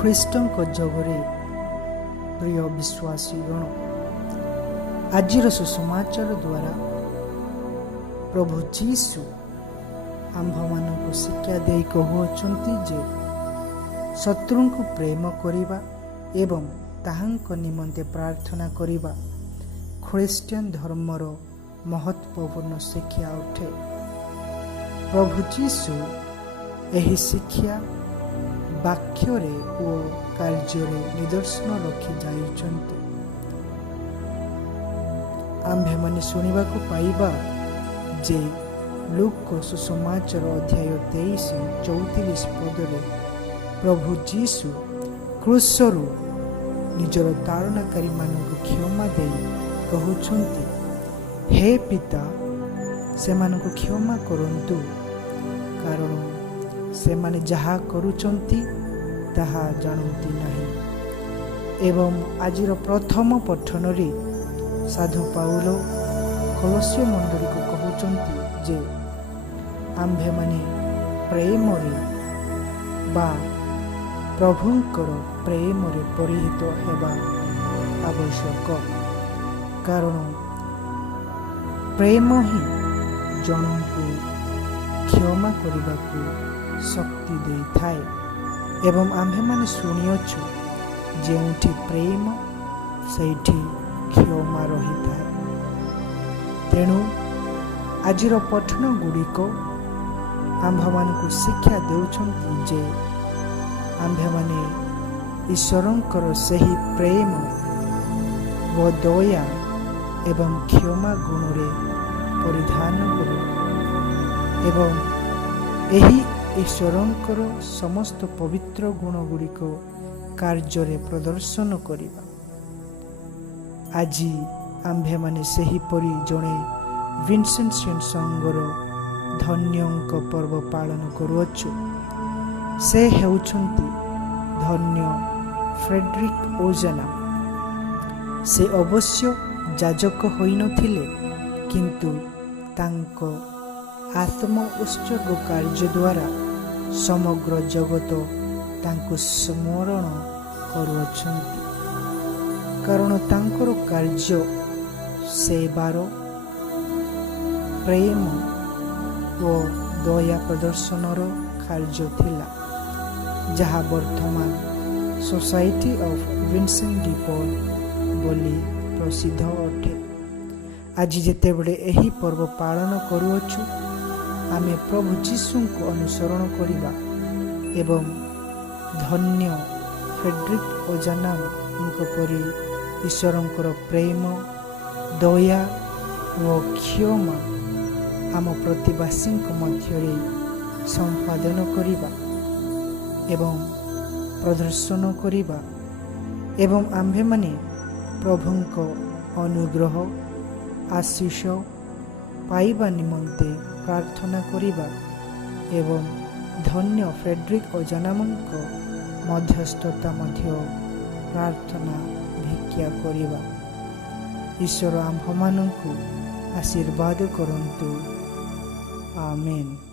ଖ୍ରୀଷ୍ଟଙ୍କ ଯୋଗରେ ପ୍ରିୟ ବିଶ୍ୱାସୀଗଣ, ଆଜିର ସୁସମାଚାର ଦ୍ୱାରା ପ୍ରଭୁ ଯୀଶୁ ଆମ୍ଭମାନଙ୍କୁ ଶିକ୍ଷା ଦେଇ କହୁଅଛନ୍ତି ଯେ ଶତ୍ରୁଙ୍କୁ ପ୍ରେମ କରିବା ଏବଂ ତାହାଙ୍କ ନିମନ୍ତେ ପ୍ରାର୍ଥନା କରିବା ଖ୍ରୀଷ୍ଟିଆନ ଧର୍ମର ମହତ୍ତ୍ୱପୂର୍ଣ୍ଣ ଶିକ୍ଷା ଅଟେ। ପ୍ରଭୁ ଯୀଶୁ ଏହି ଶିକ୍ଷା ବାକ୍ୟରେ ଓ କାର୍ଯ୍ୟରେ ନିଦର୍ଶନ ରଖି ଯାଇଛନ୍ତି। ଆମ୍ଭେମାନେ ଶୁଣିବାକୁ ପାଇବା ଯେ ଲୁକ ସୁସମାଚାର ଅଧ୍ୟାୟ 23-34 ପଦରେ ପ୍ରଭୁ ଯୀଶୁ କ୍ରୁଶରୁ ନିଜର ତାଡ଼ନାକାରୀମାନଙ୍କୁ କ୍ଷମା ଦେଇ କହୁଛନ୍ତି, ହେ ପିତା, ସେମାନଙ୍କୁ କ୍ଷମା କରନ୍ତୁ, କାରଣ ସେମାନେ ଯାହା କରୁଛନ୍ତି ତାହା ଜାଣନ୍ତି ନାହିଁ। ଏବଂ ଆଜିର ପ୍ରଥମ ପଠନରେ ସାଧୁ ପାଉଲ କଲୋସ୍ୟ ମଣ୍ଡଳୀକୁ କହୁଛନ୍ତି ଯେ ଆମ୍ଭେମାନେ ପ୍ରେମରେ ବା ପ୍ରଭୁଙ୍କର ପ୍ରେମରେ ପରିହିତ ହେବା ଆବଶ୍ୟକ, କାରଣ ପ୍ରେମ ହିଁ ଜଣଙ୍କୁ କ୍ଷମା କରିବାକୁ ଶକ୍ତି ଦେଇଥାଏ। ଏବଂ ଆମ୍ଭେମାନେ ଶୁଣିଅଛୁ, ଯେଉଁଠି ପ୍ରେମ ସେଇଠି କ୍ଷମା ରହିଥାଏ। ତେଣୁ ଆଜିର ପଠନ ଗୁଡ଼ିକ ଆମ୍ଭମାନଙ୍କୁ ଶିକ୍ଷା ଦେଉଛନ୍ତି ଯେ ଆମ୍ଭେମାନେ ଈଶ୍ୱରଙ୍କର ସେହି ପ୍ରେମ ଓ ଦୟା ଏବଂ କ୍ଷମା ଗୁଣରେ ପରିଧାନ କରିବା ଏବଂ ଏହି ଈଶ୍ୱରଙ୍କର ସମସ୍ତ ପବିତ୍ର ଗୁଣ ଗୁଡ଼ିକ କାର୍ଯ୍ୟରେ ପ୍ରଦର୍ଶନ କରିବା। ଆଜି ଆମ୍ଭେମାନେ ସେହିପରି ଜଣେ ଭିନ୍ସେଣ୍ଟ ସଂଘର ଧନ୍ୟଙ୍କ ପର୍ବ ପାଳନ କରୁଅଛୁ। ସେ ହେଉଛନ୍ତି ଧନ୍ୟ ଫ୍ରେଡରିକ୍ ଓଜାନାମ। ସେ ଅବଶ୍ୟ ଯାଜକ ହୋଇନଥିଲେ, କିନ୍ତୁ ତାଙ୍କ ଆତ୍ମ ଉତ୍ସର୍ଗ କାର୍ଯ୍ୟ ଦ୍ୱାରା ସମଗ୍ର ଜଗତ ତାଙ୍କୁ ସ୍ମରଣ କରୁଅଛନ୍ତି, କାରଣ ତାଙ୍କର କାର୍ଯ୍ୟ ସେବାର, ପ୍ରେମ ଓ ଦୟା ପ୍ରଦର୍ଶନର କାର୍ଯ୍ୟ ଥିଲା, ଯାହା ବର୍ତ୍ତମାନ society of Vincent D Paul ବୋଲି ପ୍ରସିଦ୍ଧ ଅଟେ। ଆଜି ଯେତେବେଳେ ଏହି ପର୍ବ ପାଳନ କରୁଅଛୁ, ଆମେ ପ୍ରଭୁ ଯୀଶୁଙ୍କୁ ଅନୁସରଣ କରିବା ଏବଂ ଧନ୍ୟ ଫ୍ରେଡରିକ୍ ଓଜାନାମଙ୍କ ପରି ଈଶ୍ୱରଙ୍କର ପ୍ରେମ, ଦୟା ଓ କ୍ଷମା ଆମ ପ୍ରତିବାସୀଙ୍କ ମଧ୍ୟରେ ସମ୍ପାଦନ କରିବା ଏବଂ ପ୍ରଦର୍ଶନ କରିବା ଏବଂ ଆମ୍ଭେମାନେ ପ୍ରଭୁଙ୍କ ଅନୁଗ୍ରହ ଆଶୀଷ ପାଇବା ନିମନ୍ତେ ପ୍ରାର୍ଥନା କରିବା ଏବଂ ଧନ୍ୟ ଫ୍ରେଡରିକ୍ ଓଜାନାମଙ୍କ ମଧ୍ୟସ୍ଥତା ମଧ୍ୟ ପ୍ରାର୍ଥନା ଭିକ୍ଷା କରିବା। ଈଶ୍ୱର ଆମ୍ଭମାନଙ୍କୁ ଆଶୀର୍ବାଦ କରନ୍ତୁ। ଆମେନ୍।